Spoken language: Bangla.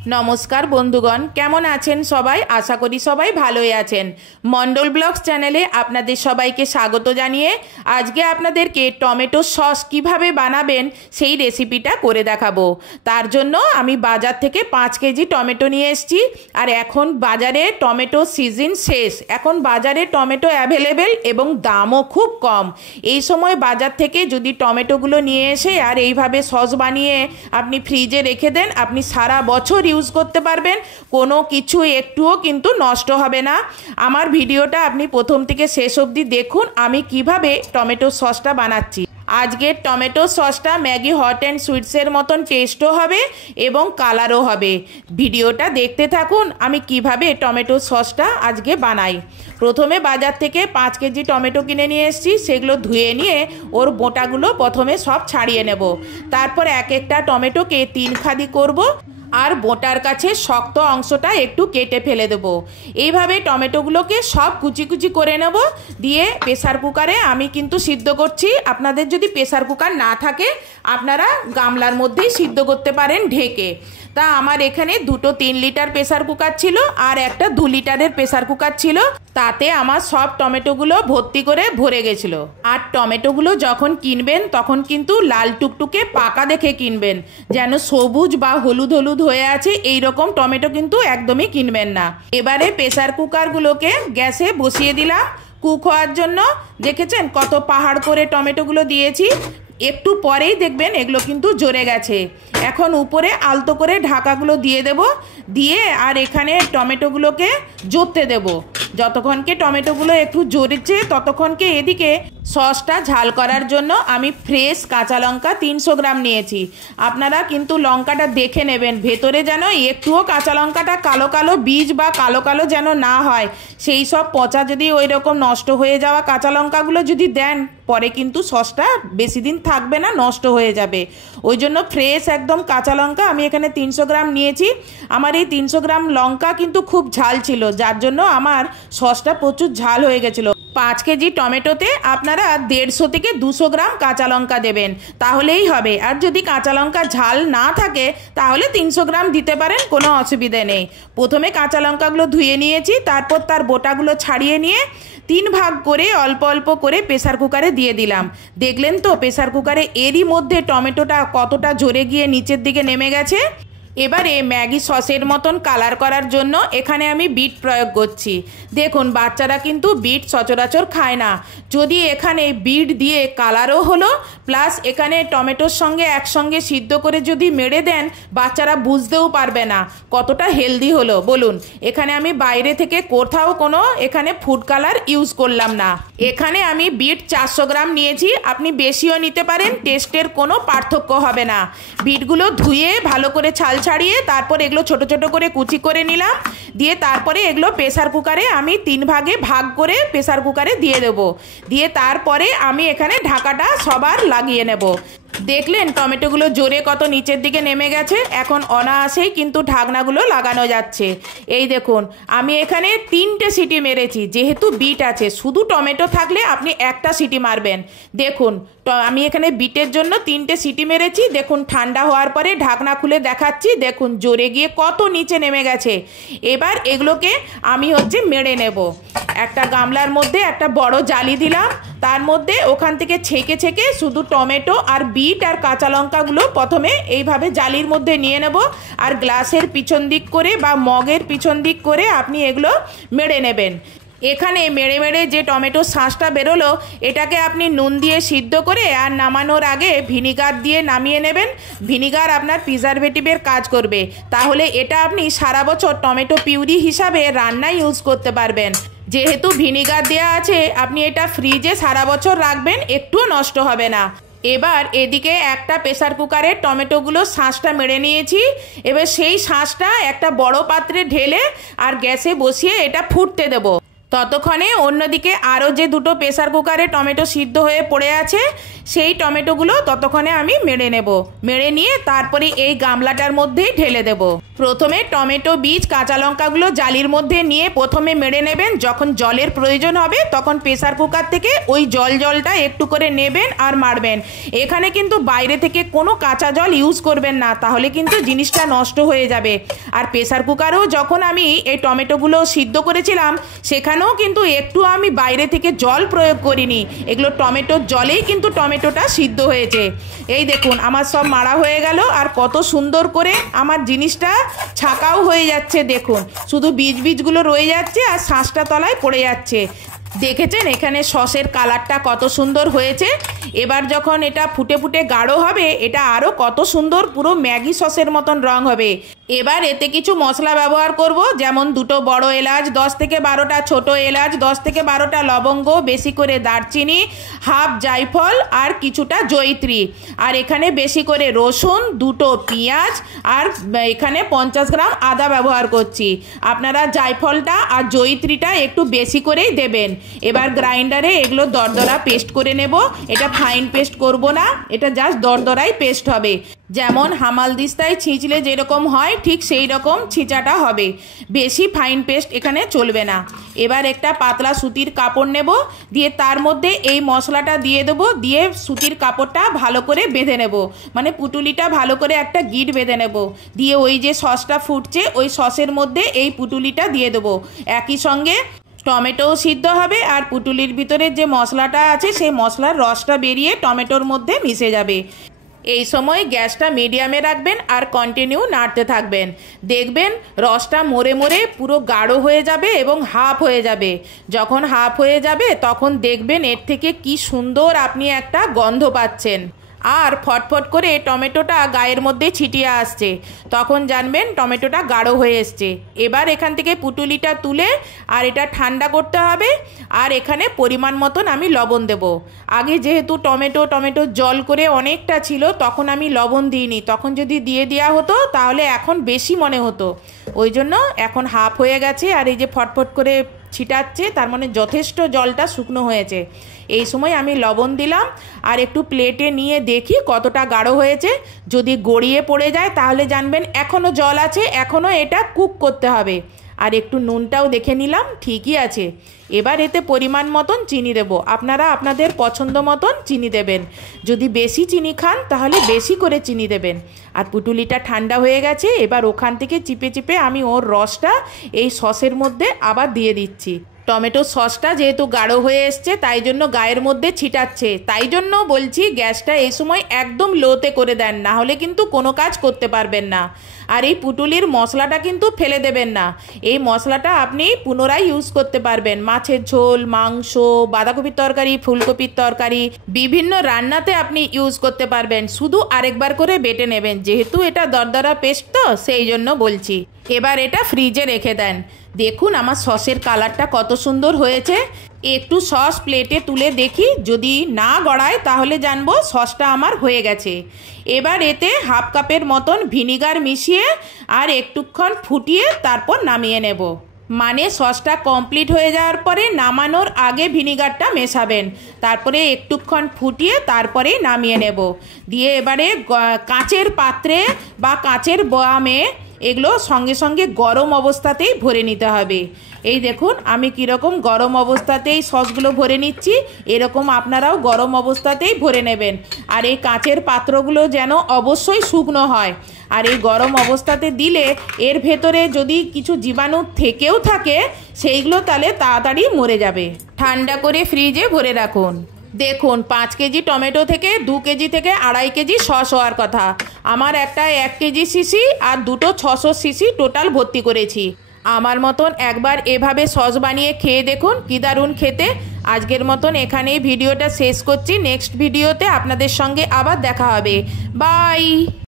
নমস্কার বন্ধুগণ, কেমন আছেন সবাই? আশা করি সবাই ভালোই আছেন। মন্ডল ব্লগস চ্যানেলে আপনাদের সবাইকে স্বাগত জানিয়ে আজকে আপনাদেরকে টমেটো সস কিভাবে বানাবেন সেই রেসিপিটা করে দেখাবো। তার জন্য আমি বাজার থেকে 5 কেজি টমেটো নিয়ে এসেছি। আর এখন বাজারে টমেটো সিজন শেষ, এখন বাজারে টমেটো অ্যাভেলেবেল এবং দামও খুব কম। এই সময় বাজার থেকে যদি টমেটোগুলো নিয়ে এসে আর এইভাবে সস বানিয়ে আপনি ফ্রিজে রেখে দেন, আপনি সারা বছর ইউজ করতে পারবেন, কোনো কিছু একটুও কিন্তু নষ্ট হবে না। আমার ভিডিওটা আপনি প্রথম থেকে শেষ অবধি দেখুন আমি কিভাবে টমেটো সসটা বানাচ্ছি। আজকের টমেটো সসটা ম্যাগি হট অ্যান্ড সুইটসের মতন টেস্টও হবে এবং কালারও হবে। ভিডিওটা দেখতে থাকুন আমি কিভাবে টমেটো সসটা আজকে বানাই। প্রথমে বাজার থেকে 5 কেজি টমেটো কিনে নিয়ে এসেছি, সেগুলো ধুয়ে নিয়ে ওর বোঁটাগুলো প্রথমে সব ছাড়িয়ে নেব। তারপর এক একটা টমেটোকে 3 ফালি করব আর বোঁটার কাছে শক্ত অংশটা একটু কেটে ফেলে দেব। এইভাবে টমেটোগুলোকে সব কুচি কুচি করে নেব। দিয়ে প্রেসার কুকারে আমি কিন্তু সিদ্ধ করছি। আপনাদের যদি প্রেসার কুকার না থাকে আপনারা গামলার মধ্যেই সিদ্ধ করতে পারেন ঢেকে। তা আমার এখানে দুটো 3 লিটার প্রেসার কুকার ছিল আর একটা 2 লিটারের প্রেসার কুকার ছিল, তাতে আমার সব টমেটোগুলো ভর্তি করে ভরে গেছিল। আর টমেটোগুলো যখন কিনবেন তখন কিন্তু লাল টুকটুকে পাকা দেখে কিনবেন, যেন সবুজ বা হলুদ হলুদ হয়ে আছে এই রকম টমেটো কিন্তু একদমই কিনবেন না। এবারে প্রেসার কুকারগুলোকে গ্যাসে বসিয়ে দিলাম কুক হওয়ার জন্য। দেখেছেন কত পাহাড় করে টমেটোগুলো দিয়েছি, একটু পরেই দেখবেন এগুলো কিন্তু জ্বরে গেছে। এখন উপরে আলতো করে ঢাকাগুলো দিয়ে দেব, দিয়ে আর এখানে টমেটোগুলোকে জ্বরতে দেব। যতক্ষণকে টমেটোগুলো একটু জ্বরেছে ততক্ষণকে এদিকে সসটা ঝাল করার জন্য আমি ফ্রেশ কাঁচা লঙ্কা 300 গ্রাম নিয়েছি। আপনারা কিন্তু লঙ্কাটা দেখে নেবেন, ভেতরে যেন একটুও কাঁচা লঙ্কাটা কালো কালো বীজ বা কালো কালো যেন না হয়। সেই সব পচা যদি ওই রকম নষ্ট হয়ে যাওয়া কাঁচা লঙ্কাগুলো যদি দেন পরে কিন্তু সসটা বেশি দিন থাকবে না, নষ্ট হয়ে যাবে। ওই জন্য ফ্রেশ একদম কাঁচা লঙ্কা আমি এখানে 300 গ্রাম নিয়েছি। আমার এই 300 গ্রাম লঙ্কা কিন্তু খুব ঝাল ছিল, যার জন্য আমার সসটা প্রচুর ঝাল হয়ে গেছিলো। 5 কেজি টমেটোতে আপনারা 150 থেকে 200 গ্রাম কাঁচা লঙ্কা দেবেন, তাহলেই হবে। আর যদি কাঁচা লঙ্কা ঝাল না থাকে তাহলে 300 গ্রাম দিতে পারেন, কোনো অসুবিধে নেই। প্রথমে কাঁচা লঙ্কাগুলো ধুয়ে নিয়েছি, তারপর তার বোটাগুলো ছাড়িয়ে নিয়ে 3 ভাগ করে অল্প অল্প করে প্রেসার কুকারে দিয়ে দিলাম। দেখলেন তো প্রেসার কুকারে এরই মধ্যে টমেটোটা কতটা ঝরে গিয়ে নিচের দিকে নেমে গেছে। এবারে ম্যাগি সসের মতন কালার করার জন্য এখানে আমি বিট প্রয়োগ করছি। দেখুন বাচ্চারা কিন্তু বিট সচরাচর খায় না, যদি এখানে বিট দিয়ে কালারও হলো প্লাস এখানে টমেটোর সঙ্গে একসঙ্গে সিদ্ধ করে যদি মেরে দেন বাচ্চারা বুঝতেও পারবে না কতটা হেলদি হলো। বলুন, এখানে আমি বাইরে থেকে কোথাও কোনো এখানে ফুড কালার ইউজ করলাম না। এখানে আমি বিট 400 গ্রাম নিয়েছি, আপনি বেশিও নিতে পারেন, টেস্টের কোনো পার্থক্য হবে না। বিটগুলো ধুয়ে ভালো করে ছাল ছাড়িয়ে তারপর এগুলো ছোট ছোট করে কুচি করে নিলাম। দিয়ে তারপরে এগুলো প্রেসার কুকারে আমি 3 ভাগে ভাগ করে প্রেসার কুকারে দিয়ে দেবো। দিয়ে তারপরে আমি এখানে ঢাকাটা সবার লাগিয়ে নেব। দেখলেন টমেটোগুলো জোরে কত নিচের দিকে নেমে গেছে, এখন অনায়াসেই কিন্তু ঢাকনাগুলো লাগানো যাচ্ছে। এই দেখুন আমি এখানে 3টে সিটি মেরেছি, যেহেতু বিট আছে। শুধু টমেটো থাকলে আপনি একটা সিটি মারবেন। দেখুন আমি এখানে বিটের জন্য 3টে সিটি মেরেছি। দেখুন ঠান্ডা হওয়ার পরে ঢাকনা খুলে দেখাচ্ছি, দেখুন জোরে গিয়ে কত নিচে নেমে গেছে। এবার এগুলোকে আমি মেরে নেব। একটা গামলার মধ্যে একটা বড় জালি দিলাম, তার মধ্যে ওখান থেকে ছেঁকে ছেঁকে শুধু টমেটো আর বিট আর কাঁচা লঙ্কাগুলো প্রথমে এইভাবে জালির মধ্যে নিয়ে নেব। আর গ্লাসের পিছন দিক করে বা মগের পিছন দিক করে আপনি এগুলো মেরে নেবেন। এখানে মেরে মেরে যে টমেটোর শাঁসটা বেরোলো এটাকে আপনি নুন দিয়ে সিদ্ধ করে আর নামানোর আগে ভিনিগার দিয়ে নামিয়ে নেবেন। ভিনিগার আপনার প্রিজারভেটিভের কাজ করবে, তাহলে এটা আপনি সারা বছর টমেটো পিউরি হিসাবে রান্নায় ইউজ করতে পারবেন। যেহেতু ভিনিগার দেওয়া আছে আপনি এটা ফ্রিজে সারা বছর রাখবেন, একটুও নষ্ট হবে না। এবার এদিকে একটা প্রেসার কুকারে টমেটোগুলো শাঁসটা মেরে নিয়েছি। এবার সেই শাঁসটা একটা বড় পাত্রে ঢেলে আর গ্যাসে বসিয়ে এটা ফুটতে দেব। ততক্ষণে অন্যদিকে আরও যে দুটো প্রেসার কুকারে টমেটো সিদ্ধ হয়ে পড়ে আছে সেই টমেটোগুলো ততক্ষণে আমি মেরে নেব। মেরে নিয়ে তারপরে এই গামলাটার মধ্যেই ঢেলে দেব। প্রথমে টমেটো বীজ কাঁচা লঙ্কাগুলো জালির মধ্যে নিয়ে প্রথমে মেরে নেবেন। যখন জলের প্রয়োজন হবে তখন প্রেসার কুকার থেকে ওই জলটা একটু করে নেবেন আর মারবেন। এখানে কিন্তু বাইরে থেকে কোনো কাঁচা জল ইউজ করবেন না, তাহলে কিন্তু জিনিসটা নষ্ট হয়ে যাবে। আর প্রেসার কুকারেও যখন আমি এই টমেটোগুলো সিদ্ধ করেছিলাম সেখানেও কিন্তু একটু আমি বাইরে থেকে জল প্রয়োগ করিনি, এগুলো টমেটোর জলেই কিন্তু টমেটোটা সিদ্ধ হয়েছে। এই দেখুন আমার সব মারা হয়ে গেল আর কত সুন্দর করে আমার জিনিসটা ছাকাও হয়ে যাচ্ছে। দেখুন শুধু বীজগুলো রয়ে যাচ্ছে আর শাঁসটা তলায় পড়ে যাচ্ছে। দেখেছেন এখানে সসের কালারটা কত সুন্দর হয়েছে। এবার যখন এটা ফুটে ফুটে গাঢ় হবে এটা আরও কত সুন্দর পুরো ম্যাগি সসের মতন রং হবে। এবার এতে কিছু মশলা ব্যবহার করব, যেমন 2টো বড় এলাচ, 10 থেকে 12টা ছোটো এলাচ, 10 থেকে 12টা লবঙ্গ, বেশি করে দারচিনি, হাফ জায়ফল আর কিছুটা জয়িত্রী। আর এখানে বেশি করে রসুন, 2টো পেঁয়াজ আর এখানে 50 গ্রাম আদা ব্যবহার করছি। আপনারা জায়ফলটা আর জয়িত্রীটা একটু বেশি করেই দেবেন। এবার গ্রাইন্ডারে এগুলো দরদরা পেস্ট করে নেব। এটা ফাইন পেস্ট করব না, এটা জাস্ট দরদরাই পেস্ট হবে। যেমন হামালদিস্তায় ছিঁচলে যেরকম হয় ঠিক সেই রকম ছিঁচাটা হবে, বেশি ফাইন পেস্ট এখানে চলবে না। এবার একটা পাতলা সুতির কাপড় নেব, দিয়ে তার মধ্যে এই মশলাটা দিয়ে দেবো, দিয়ে সুতির কাপড়টা ভালো করে বেঁধে নেব, মানে পুটুলিটা ভালো করে একটা গিঁট বেঁধে নেব। দিয়ে ওই যে সসটা ফুটছে ওই সসের মধ্যে এই পুটুলিটা দিয়ে দেবো। একই সঙ্গে টমেটোও সিদ্ধ হবে আর পুটুলির ভিতরে যে মশলাটা আছে সেই মশলার রসটা বেরিয়ে টমেটোর মধ্যে মিশে যাবে। এই সময় গ্যাসটা মিডিয়ামে রাখবেন আর কন্টিনিউ নাড়তে থাকবেন। দেখবেন রসটা মরে মরে পুরো গাঢ় হয়ে যাবে এবং হাফ হয়ে যাবে। যখন হাফ হয়ে যাবে তখন দেখবেন এর থেকে কি সুন্দর আপনি একটা গন্ধ পাচ্ছেন আর ফটফট করে টমেটোটা গায়ের মধ্যে ছিটিয়ে আসছে, তখন জানবেন টমেটোটা গাঢ় হয়ে এসছে। এবার এখান থেকে পুটুলিটা তুলে আর এটা ঠান্ডা করতে হবে। আর এখানে পরিমাণ মতন আমি লবণ দেব। আগে যেহেতু টমেটো জল করে অনেকটা ছিল তখন আমি লবণ দিইনি, তখন যদি দিয়ে দেওয়া হতো তাহলে এখন বেশি মনে হতো, ওই জন্য এখন হাফ হয়ে গেছে। আর এই যে ফটফট করে ছিটাচ্ছে তার মানে যথেষ্ট জলটা শুকনো হয়েছে। এই সময় আমি লবণ দিলাম আর একটু প্লেটে নিয়ে দেখি কতটা গাঢ় হয়েছে। যদি গড়িয়ে পড়ে যায় তাহলে জানবেন এখনও জল আছে, এখনও এটা কুক করতে হবে। আর একটু নুনটাও দেখে নিলাম, ঠিকই আছে। এবার এতে পরিমাণ মতন চিনি দেব, আপনারা আপনাদের পছন্দ মতন চিনি দেবেন। যদি বেশি চিনি খান তাহলে বেশি করে চিনি দেবেন। আর পুটুলিটা ঠান্ডা হয়ে গেছে, এবার ওখান থেকে চিপে চিপে আমি ওর রসটা এই সসের মধ্যে আবার দিয়ে দিচ্ছি। টমেটো সসটা যেহেতু গাঢ় হয়ে এসছে তাই জন্য গায়ের মধ্যে ছিটাচ্ছে, তাই জন্য বলছি গ্যাসটা এই সময় একদম লোতে করে দেন, না হলে কিন্তু কোনো কাজ করতে পারবেন না। আর এই পুটুলির মশলাটা কিন্তু ফেলে দেবেন না, এই মশলাটা আপনি পুনরায় ইউজ করতে পারবেন। মাছের ঝোল, মাংস, বাঁধাকপির তরকারি, ফুলকপির তরকারি, বিভিন্ন রান্নাতে আপনি ইউজ করতে পারবেন। শুধু আরেকবার করে বেটে নেবেন, যেহেতু এটা দরদরা পেস্ট তো সেই জন্য বলছি। এবার এটা ফ্রিজে রেখে দেন। দেখুন আমার সসের কালারটা কত সুন্দর হয়েছে। একটু সস প্লেটে তুলে দেখি, যদি না গড়ায় তাহলে জানবো সসটা আমার হয়ে গেছে। এবার এতে হাফ কাপের মতন ভিনিগার মিশিয়ে আর একটুক্ষণ ফুটিয়ে তারপর নামিয়ে নেব। মানে সসটা কমপ্লিট হয়ে যাওয়ার পরে নামানোর আগে ভিনিগারটা মেশাবেন, তারপরে একটুক্ষণ ফুটিয়ে তারপরেই নামিয়ে নেব। দিয়ে এবারে কাঁচের পাত্রে বা কাঁচের বয়ামে এগুলো সঙ্গে সঙ্গে গরম অবস্থাতেই ভরে নিতে হবে। এই দেখুন আমি কীরকম গরম অবস্থাতেই সসগুলো ভরে নিচ্ছি, এরকম আপনারাও গরম অবস্থাতেই ভরে নেবেন। আর এই কাঁচের পাত্রগুলো যেন অবশ্যই শুকনো হয়। আর এই গরম অবস্থাতে দিলে এর ভেতরে যদি কিছু জীবাণু থেকেও থাকে সেইগুলো তাহলে তাড়াতাড়ি মরে যাবে। ঠান্ডা করে ফ্রিজে ভরে রাখুন। দেখুন 5 কেজি টমেটো থেকে 2 কেজি থেকে 2.5 কেজি সস হওয়ার কথা, আমার একটা 1 কেজি শিশি আর 2টো 600 শিশি টোটাল ভর্তি করেছি। আমার মতন একবার এভাবে সস বানিয়ে খেয়ে দেখুন, কি দারুণ খেতে। আজকের মতন এখানেই ভিডিওটা শেষ করছি, নেক্সট ভিডিওতে আপনাদের সঙ্গে আবার দেখা হবে। বাই।